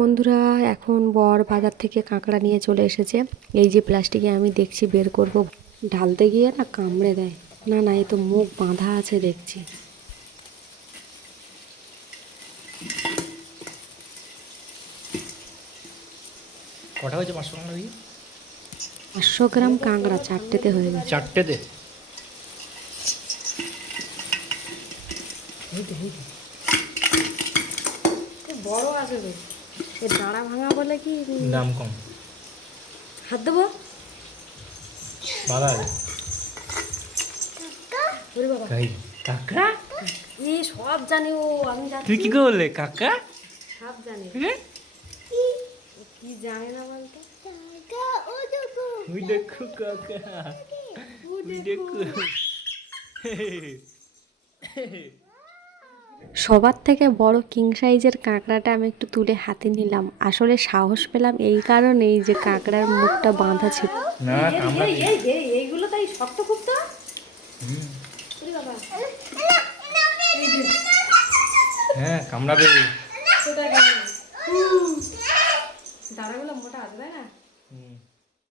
বন্ধুরা, এখন বর বাজার থেকে কাঁকড়া নিয়ে চলে এসেছে। এই যে প্লাস্টিকে আমি দেখছি বের করব, ঢালতে গিয়ে না কামড়ে দেয়। না না, এই তো মুখ বাঁধা আছে দেখছি। কটা হয়েছে? 500 গ্রাম নাকি? 500 গ্রাম কাঁকড়া চারটেতে হয়ে গেছে। চারটেতে খুব বড় আছে তো, সে দাঁড়া ভাঙা বলে কি দাম কম। হাত দেবো? বাধা আছে। ওরে বাবা, কাকা এ সব জানে ও, আমি তুই যাচ্ছি। কি করলে কাকা? সব জানে। হ্যাঁ? ও কি জানে না বলতো? ওই দেখো কাকা, ওই দেখো। সবার থেকে বড় কিং সাইজের কাঁকড়াটা আমি একটু তুলে হাতে নিলাম। আসলে সাহস পেলাম এই কারণেই যে কাঁকড়ার মুখটা বাঁধা ছিল। না কামড়া এইগুলো তাই শক্ত খুব তো। হ্যাঁ কামড়াবে।